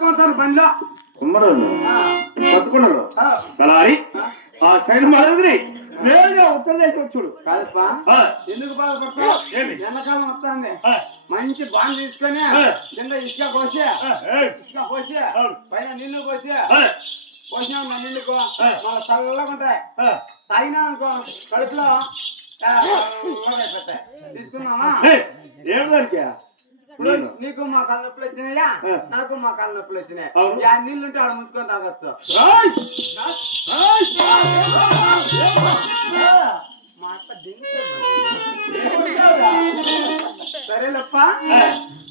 కొడతారు బండిలో. కుమ్మరు ఆ, బతుకున్నారు ఆ, బలారి ఆ సైడ్ మరొకరి నేరుగా ఉత్తరదేశం వచ్చుడు కాదప్పా. ఆ, ఎందుకు బాధపడతావు? ఏమి? ఎండాకాలం వస్తుంది. ఆ, మంచి బాండ్ తీసుకొని. కింద ఇసుక ఏయ్, ఇసుక అవును. పైన నీళ్ళు పోసి ఆ, పోసినా నా నీళ్ళకు. మన చల్లగా ఉంటాయి. తాగినా అనుకో కడుపులో తీసుకున్నావా ఏం దొరికా నీకు మా కాళ్ళ నొప్పులు వచ్చినాయా. నాకు మా కాళ్ళ నొప్పులు వచ్చినాయి. ఆ నీళ్ళు ఉంటే ఆడ ముంచుకొని తాగొచ్చు. మా అత్త? సరేలప్ప.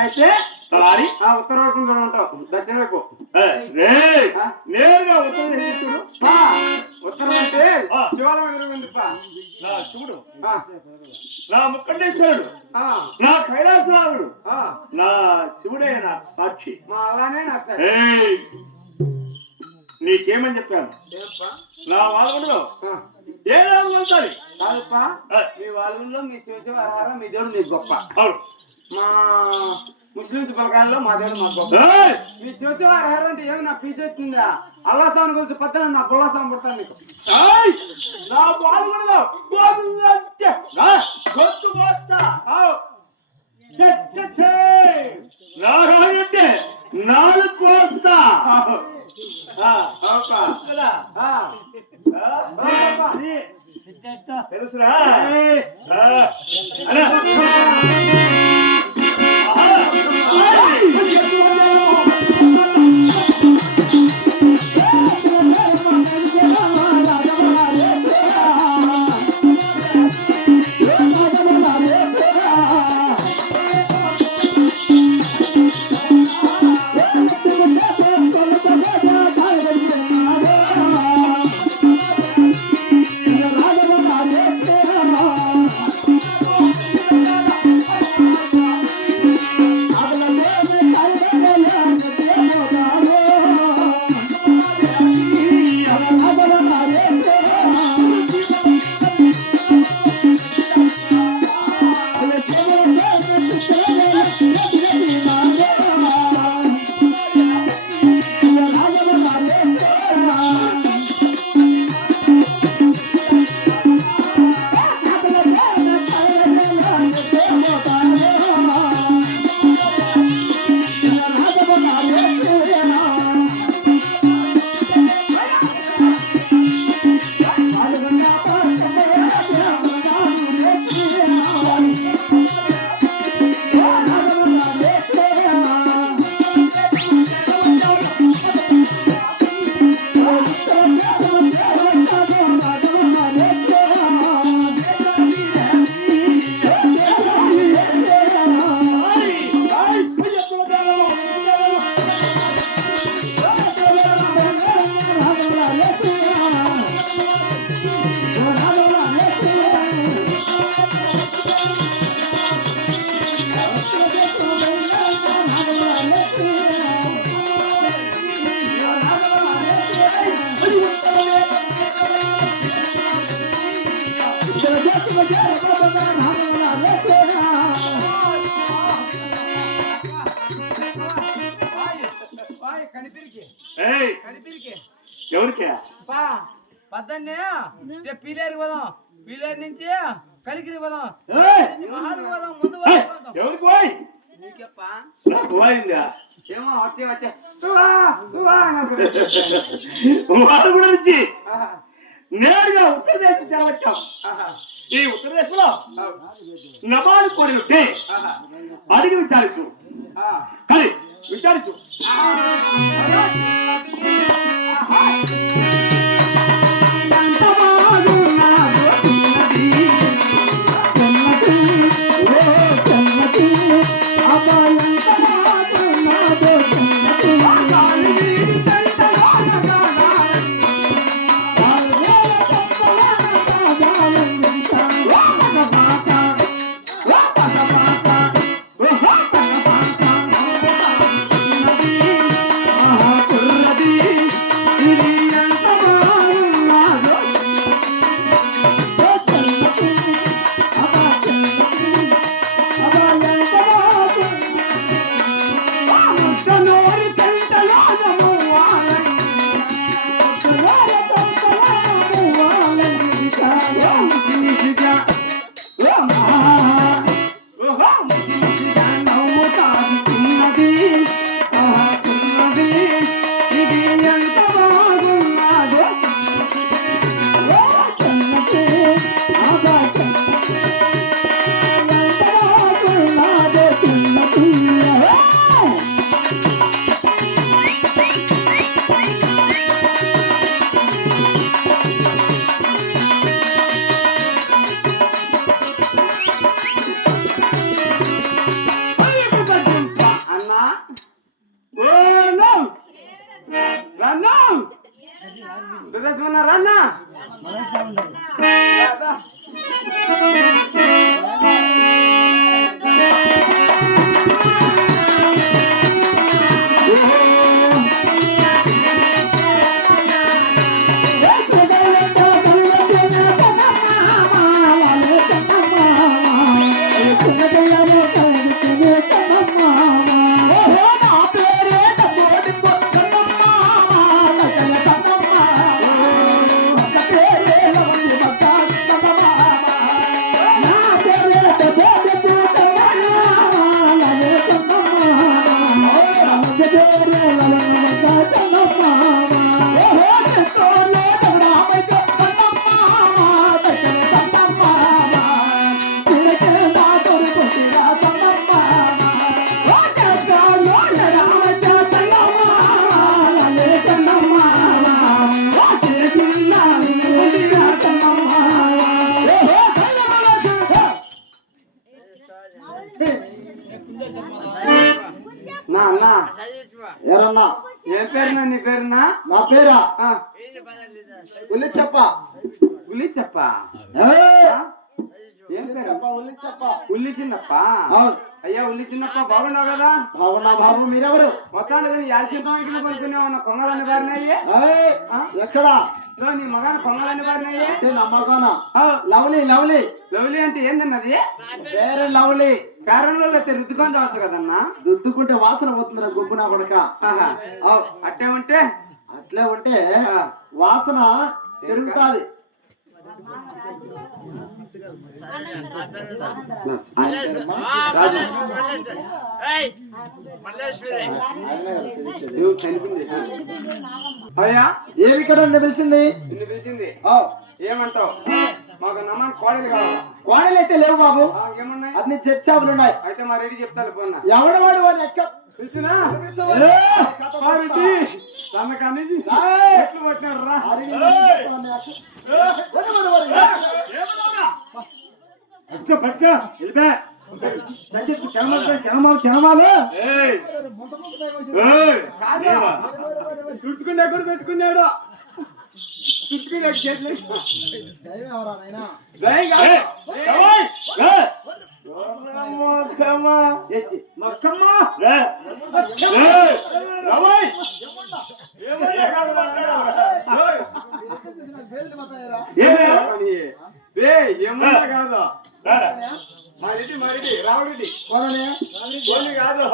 అయితే బలారి ఆ ఉత్తర వైపు కూడా ఉంటావు దక్షిణ వైపు నేరుగా ఉత్తరదేశం చూడు. ఆ, ఉత్తరం అంటే. శివాలయం. నా చూడు. ఆ, నా ముక్కటేశ్వరుడు ఆ, నా కైలాసనాథుడు. ఆ. నా శివుడే నా సాక్షి. మా అలానే నాకు సరే ఏయ్, నీకేమని చెప్పాను? నా వాళ్ళలో ఆ, ఏ రాజు అవుతారు కాదప్పా. మీ వాళ్ళలో మీ శివ శివ హర మీ దేవుడు మీకు గొప్ప. అవును. మా ముస్లింస్ బలకాయల్లో మా దేవుడు మాకు మీ శివ శివ హర అంటే ఏమి నా పీస్ వచ్చిందా అల్లా స్వామి గురించి పక్కన నా బుల్లా స్వామి పుడతాను నీకు. ఏయ్, నా గొంతు కోస్తా నాలుగు కోస్తా. తెలుసురా? పద్దన్నే? ఇక పీలేరు పోదాం పీలేరు నుంచి కలికిరి పోదాం మహాలుకి పోదాం ముందు ఏమో వచ్చే వచ్చే. కూడా వచ్చి నేరుగా ఉత్తరదేశం చేరవచ్చాం. ఆహా, ఈ ఉత్తరదేశంలో అవ్, నమాలు కోరి ఉంటే ఆహా, అడిగి విచారించు. కానీ విచారించు. లక్ష్మణ అన్న నా ఆ, ఉల్లి చెప్ప ఉల్లి చెప్ప ఉల్లి చిన్నప్ప. అయ్యా ఉల్లి చిన్నప్ప బాగున్నావు కదా? బాగున్నా బాబు మీరెవరు? మొత్తాను కానీ యాల్చిపానికి పడుకునే కొంగలని బారినాయి ఏయ్! ఎక్కడా? నీ మగాన కొంగలని బారినాయి అంటే నమ్మకాన ఆ, లవ్లీ లవ్లీ. లవ్లీ అంటే ఏందన్నది? వేరే లవ్లీ. కారణంలో అయితే రుద్దుకొని చావచ్చు కదన్నా? దుద్దుకుంటే వాసన పోతుందిరా గుబ్బు నా కొడక అట్టే ఉంటే అట్లే ఉంటే వాసన పెరుగుతాది. అయ్యా ఏమి ఇక్కడ ఉంది పిలిచింది నిన్ను పిలిచింది ఆ, ఏమంటావు? మాకు నమ్మని కోడలు కావాలా కోడలు అయితే లేవు బాబు. ఏమున్నాయి? అన్ని చర్చాలు ఉన్నాయి. అయితే మా రెడీ చెప్తాను పోన్నా. ఎవడు వాడు వాడు ఎక్క పిలిచినా తన కానీ! ఎట్లు పట్టినారు రా వెళ్ళిపో కూడా పెట్టుకున్నాడు ఏమన్నా కాదు మారెడ్డి మారెడ్డి రావురెడ్డి కోడలే? కాదు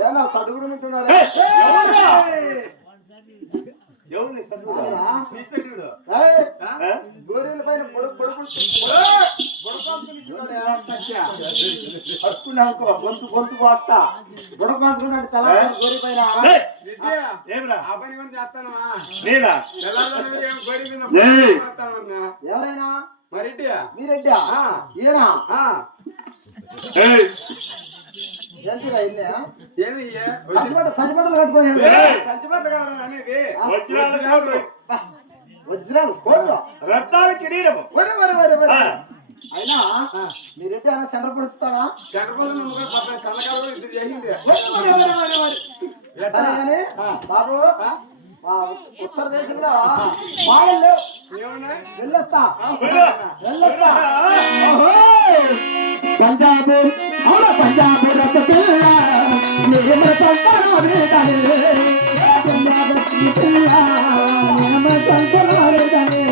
ఏనా సడుగుడు ఉంటున్నాడు ఎవరిని అవునా? తీసుకెళ్ళు ఏయ్! గోరీల పైన బొడు- బొడుగులు- పట్టుకున్నానుకో, గొంతు గొంతు కోస్తా బుడకాంచుకున్నాడు తల గోరి పైన. ఎవరైనా? మరెడ్డి మీరెడ్డా ఆ. ఏనా వజ్రాలు కోట్లు రత్నాల కిరీటము. వరే వరే వరే. అయినా మీరెడ్డి అయినా సెంటర్ పొడుస్తాడా కానీ ఆ. బాబు ఉత్తర దేశంలో వెళ్ళొస్తా. వెళ్ళు. వెళ్ళొస్తా. ఓహో! పంజాబ్ అవున పంజాబ్ రత పిల్ల నేమ సంతన వేదనే పంజాబ్ పిల్ల. నేమ వేదనే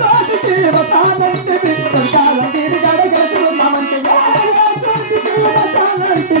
తోటికి వతానంటే తోటికి వతానంటే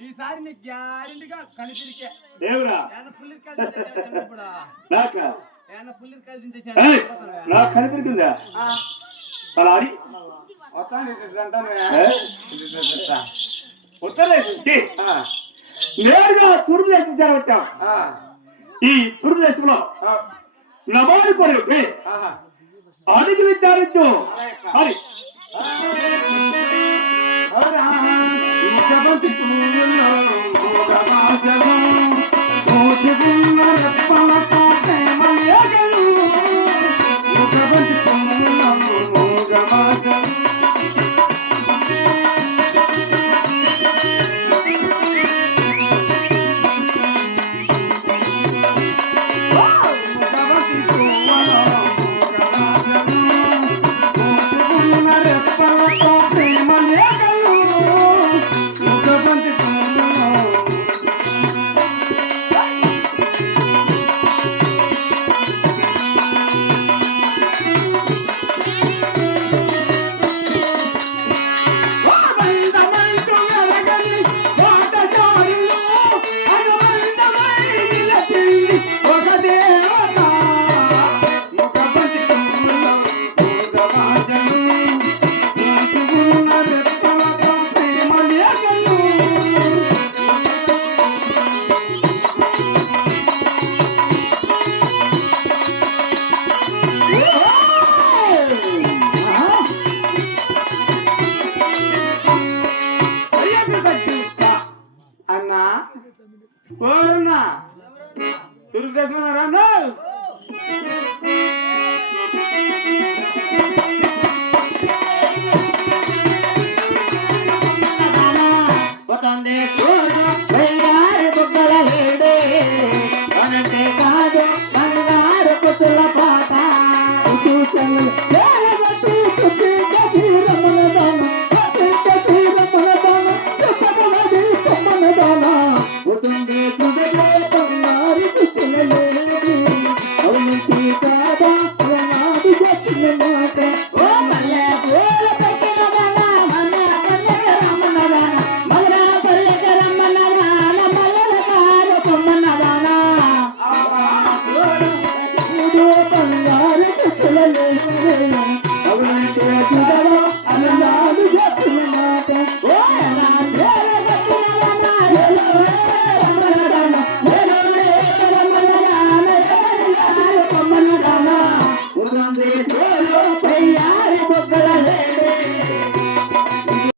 ఈసారి నీకు గ్యారెంటీగా కలిసి పుల్లి నాకు? నాకు కనిపెడుతుందా అలా అది ఉత్తరదేశించి నేరుగా తూర్పుదేశం చేరవచ్చాం ఈ తూర్పుదేశంలో నమాజు కొరకు అడిగిలు విచారించు. అది జగతి Thank you.